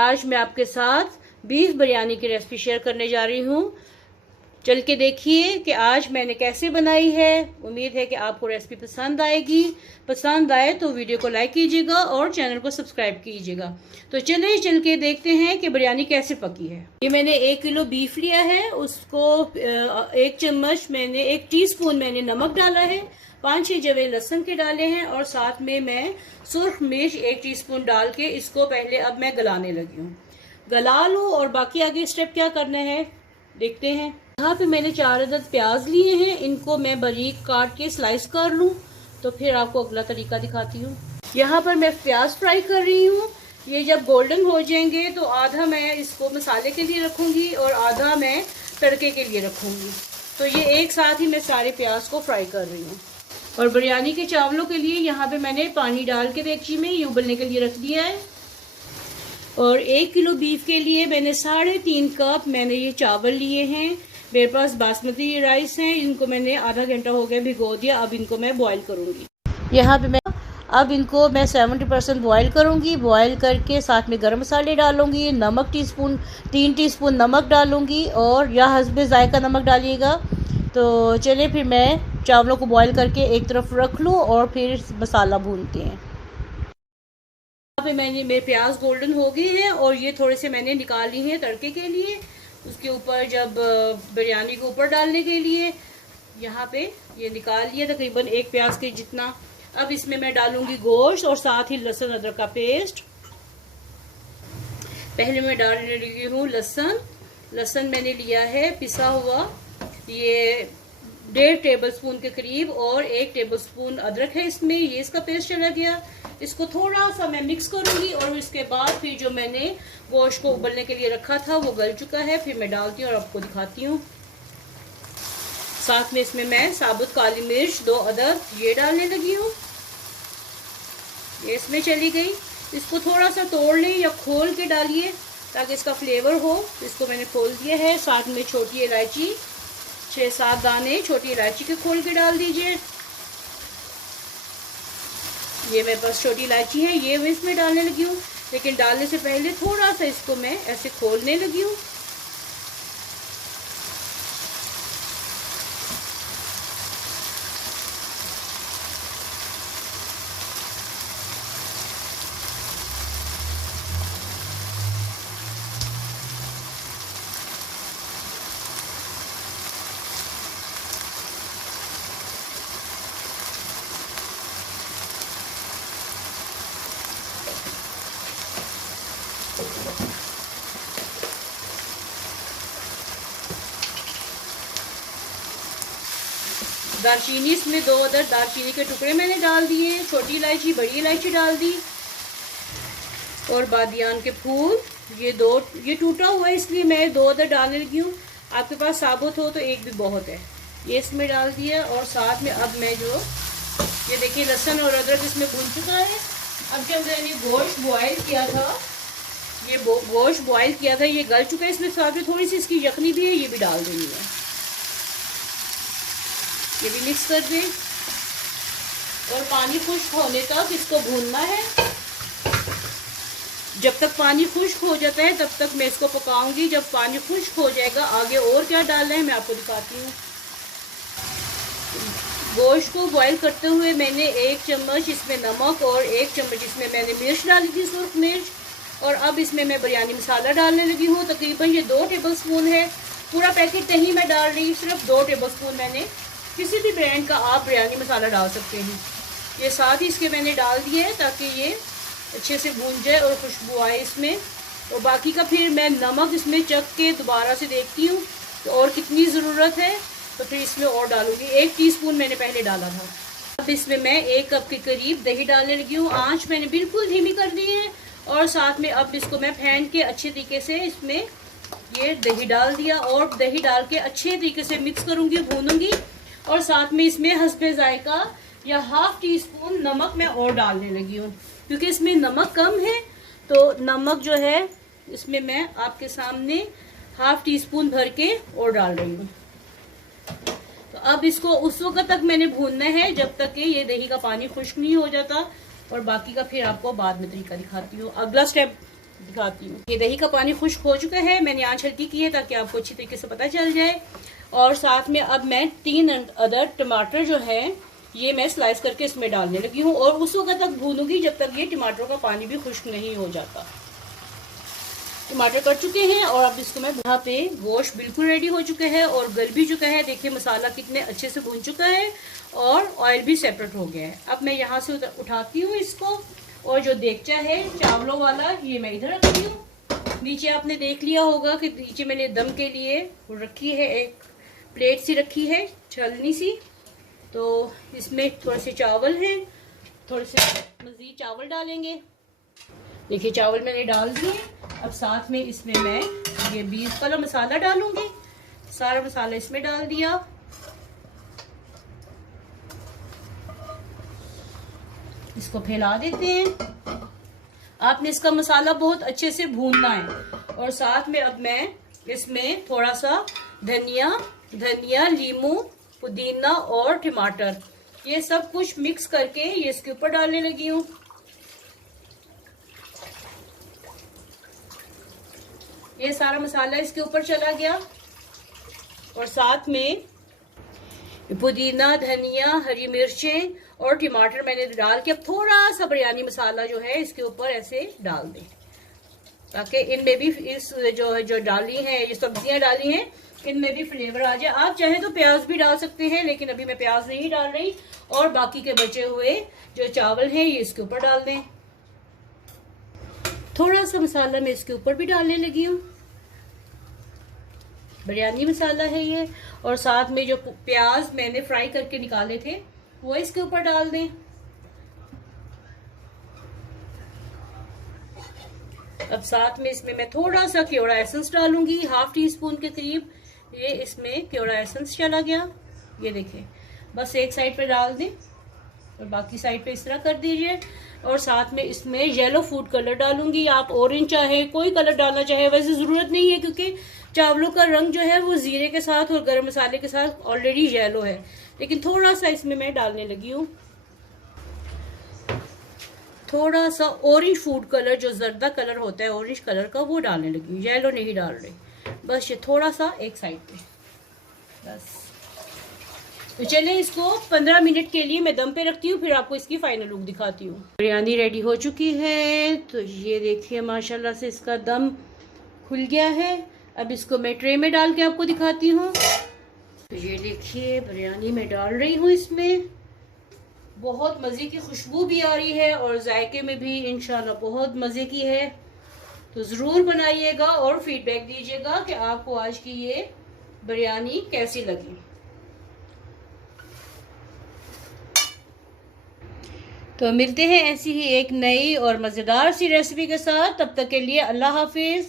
आज मैं आपके साथ बीफ बिरयानी की रेसिपी शेयर करने जा रही हूँ। चल के देखिए कि आज मैंने कैसे बनाई है। उम्मीद है कि आपको रेसिपी पसंद आएगी। पसंद आए तो वीडियो को लाइक कीजिएगा और चैनल को सब्सक्राइब कीजिएगा। तो चलिए चल के देखते हैं कि बिरयानी कैसे पकी है। ये मैंने 1 किलो बीफ लिया है, उसको 1 चम्मच मैंने 1 टीस्पून मैंने नमक डाला है, 5-6 जवे लहसुन के डाले हैं और साथ में मैं सुर्ख मिर्च 1 टीस्पून डाल के इसको पहले अब मैं गलाने लगी हूँ। गला लूँ और बाकी आगे स्टेप क्या करना है देखते हैं। यहाँ पे मैंने 4 अदद प्याज लिए हैं, इनको मैं बारीक काट के स्लाइस कर लूँ तो फिर आपको अगला तरीका दिखाती हूँ। यहाँ पर मैं प्याज फ्राई कर रही हूँ। ये जब गोल्डन हो जाएंगे तो आधा मैं इसको मसाले के लिए रखूँगी और आधा मैं तड़के के लिए रखूँगी। तो ये एक साथ ही मैं सारे प्याज को फ्राई कर रही हूँ। और बिरयानी के चावलों के लिए यहाँ पे मैंने पानी डाल के देगची में ये उबलने के लिए रख दिया है। और 1 किलो बीफ के लिए मैंने 3.5 कप मैंने ये चावल लिए हैं। मेरे पास बासमती राइस हैं, इनको मैंने आधा घंटा हो गया भिगो दिया। अब इनको मैं बॉईल करूँगी। यहाँ पे मैं अब इनको मैं 70% बॉईल करूँगी। बॉईल करके साथ में गरम मसाले डालूँगी, नमक 3 टीस्पून नमक डालूँगी और या हस्बे जायका नमक डालिएगा। तो चलिए फिर मैं चावलों को बॉईल करके एक तरफ रख लूँ और फिर मसाला भूनते हैं। यहाँ पे मेरे प्याज गोल्डन हो गए हैं और ये थोड़े से मैंने निकाल लिए हैं तड़के के लिए, उसके ऊपर जब बिरयानी को ऊपर डालने के लिए। यहाँ पे ये निकाल लिया तकरीबन 1 प्याज के जितना। अब इसमें मैं डालूंगी गोश्त और साथ ही लहसुन अदरक का पेस्ट। पहले मैं डालने लगी हूँ लहसुन मैंने लिया है पिसा हुआ, ये 1.5 टेबलस्पून के करीब और 1 टेबलस्पून अदरक है इसमें, ये इसका पेस्ट चला गया। इसको थोड़ा सा मैं मिक्स करूंगी और इसके बाद फिर जो मैंने गोश्त को उबलने के लिए रखा था वो गल चुका है, फिर मैं डालती हूँ और आपको दिखाती हूँ। साथ में इसमें मैं साबुत काली मिर्च 2 अदद ये डालने लगी हूँ, ये इसमें चली गई। इसको थोड़ा सा तोड़ लें या खोल के डालिए ताकि इसका फ्लेवर हो। इसको मैंने खोल दिया है। साथ में छोटी इलायची 6-7 दाने छोटी इलायची के खोल के डाल दीजिए। ये मेरे पास छोटी इलायची है, ये मैं इसमें डालने लगी हूँ, लेकिन डालने से पहले थोड़ा सा इसको मैं ऐसे खोलने लगी हूँ। दालचीनी इसमें 2 अदद दालचीनी के टुकड़े मैंने डाल दिए, छोटी इलायची बड़ी इलायची डाल दी और बादियान के फूल ये टूटा हुआ है इसलिए मैं 2 अदद डालने लगी हूँ। आपके पास साबुत हो तो 1 भी बहुत है। ये इसमें डाल दिया और साथ में अब मैं जो ये देखिए लहसुन और अदरक इसमें भून चुका है। अब जब मैंने गोश्त बॉयल किया था ये गल चुका है। इसमें साथ में थोड़ी सी इसकी यखनी भी है, ये भी डाल देनी है। ये भी मिक्स कर दें और पानी खुश्क होने तक इसको भूनना है। जब तक पानी खुश्क हो जाता है तब तक मैं इसको पकाऊंगी। जब पानी खुश्क हो जाएगा आगे और क्या डालना है मैं आपको दिखाती हूँ। गोश्त को बॉईल करते हुए मैंने 1 चम्मच इसमें नमक और 1 चम्मच इसमें मैंने मिर्च डाली थी, सुर्ख मिर्च। और अब इसमें मैं बिरयानी मसाला डालने लगी हूँ। तकरीबन ये 2 टेबलस्पून है, पूरा पैकेट नहीं मैं डाल रही, सिर्फ 2 टेबलस्पून मैंने किसी भी ब्रांड का आप बिरयानी मसाला डाल सकते हैं। ये साथ ही इसके मैंने डाल दिए है ताकि ये अच्छे से भून जाए और खुशबू आए इसमें। और बाकी का फिर मैं नमक इसमें चख के दोबारा से देखती हूँ तो और कितनी ज़रूरत है तो फिर इसमें और डालूंगी। 1 टीस्पून मैंने पहले डाला था। अब इसमें मैं 1 कप के करीब दही डालने लगी हूँ। आँच मैंने बिल्कुल धीमी कर दी है और साथ में अब इसको मैं फेंट के अच्छे तरीके से इसमें ये दही डाल दिया और दही डाल के अच्छे तरीके से मिक्स करूँगी, भूनूंगी। और साथ में इसमें हस्बे जायका या 1/2 टीस्पून नमक मैं और डालने लगी हूँ क्योंकि इसमें नमक कम है। तो नमक जो है इसमें मैं आपके सामने 1/2 टीस्पून भर के और डाल रही हूँ। तो अब इसको उस वक्त तक मैंने भूनना है जब तक कि ये दही का पानी खुश्क नहीं हो जाता और बाकी का फिर आपको बाद में तरीका दिखाती हूँ। अगला स्टेप दिखाती हूँ। ये दही का पानी खुश्क हो चुका है, मैंने आंच हल्की की है ताकि आपको अच्छी तरीके से पता चल जाए। और साथ में अब मैं 3 अदर टमाटर जो है ये मैं स्लाइस करके इसमें डालने लगी हूँ, और उस वक्त तक भूनूंगी जब तक ये टमाटरों का पानी भी खुश्क नहीं हो जाता। टमाटर कट चुके हैं और अब इसको मैं यहाँ पे गोश्त बिल्कुल रेडी हो चुका है और गल भी चुका है। देखिए मसाला कितने अच्छे से भून चुका है और ऑयल भी सेपरेट हो गया है। अब मैं यहाँ से उठाती हूँ इसको, और जो देगचा है चावलों वाला ये मैं इधर रखती हूँ। नीचे आपने देख लिया होगा कि नीचे मैंने दम के लिए रखी है, एक प्लेट सी रखी है छलनी सी, तो इसमें थोड़े से चावल हैं, थोड़े से मज़ीद चावल डालेंगे। देखिए चावल मैंने डाल दिए। अब साथ में इसमें मैं ये बीफ वाला मसाला डालूंगी, सारा मसाला इसमें डाल दिया। इसको फैला देते हैं। आपने इसका मसाला बहुत अच्छे से भूनना है। और साथ में अब मैं इसमें थोड़ा सा धनिया, लीमू, पुदीना और टमाटर ये सब कुछ मिक्स करके ये इसके ऊपर डालने लगी हूँ। ये सारा मसाला इसके ऊपर चला गया और साथ में पुदीना, धनिया, हरी मिर्चें और टमाटर मैंने डाल के अब थोड़ा सा बिरयानी मसाला जो है इसके ऊपर ऐसे डाल दें, ताकि इनमें भी इस जो डाली है, ये सब्जियां डाली हैं, इनमें भी फ्लेवर आ जाए। आप चाहे तो प्याज भी डाल सकते हैं, लेकिन अभी मैं प्याज नहीं डाल रही। और बाकी के बचे हुए जो चावल हैं ये इसके ऊपर डाल दें। थोड़ा सा मसाला मैं इसके ऊपर भी डालने लगी हूँ, बिरयानी मसाला है ये। और साथ में जो प्याज मैंने फ्राई करके निकाले थे वो इसके ऊपर डाल दें। अब साथ में इसमें मैं थोड़ा सा क्योड़ा एसेंस डालूंगी, 1/2 टीस्पून के करीब। ये इसमें क्योड़ा एसेंस चला गया, ये देखें। बस एक साइड पे डाल दें और बाकी साइड पे इस तरह कर दीजिए। और साथ में इसमें येलो फूड कलर डालूंगी। आप ऑरेंज चाहे कोई कलर डालना चाहे, वैसे ज़रूरत नहीं है क्योंकि चावलों का रंग जो है वो जीरे के साथ और गरम मसाले के साथ ऑलरेडी येलो है, लेकिन थोड़ा सा इसमें मैं डालने लगी हूँ। थोड़ा सा ऑरेंज फूड कलर, जो जर्दा कलर होता है ऑरेंज कलर का, वो डालने लगी हूँ, येलो नहीं डाल रही। बस ये थोड़ा सा एक साइड पे, बस। तो चलें इसको 15 मिनट के लिए मैं दम पे रखती हूँ, फिर आपको इसकी फाइनल लुक दिखाती हूँ। बिरयानी रेडी हो चुकी है, तो ये देखिए माशाल्लाह से इसका दम खुल गया है। अब इसको मैं ट्रे में डाल के आपको दिखाती हूँ। तो ये देखिए बिरयानी मैं डाल रही हूँ इसमें। बहुत मज़े की खुशबू भी आ रही है और जायके में भी इंशाल्लाह बहुत मज़े की है। तो ज़रूर बनाइएगा और फीडबैक दीजिएगा कि आपको आज की ये बिरयानी कैसी लगी। तो मिलते हैं ऐसी ही एक नई और मज़ेदार सी रेसिपी के साथ। तब तक के लिए अल्लाह हाफिज़।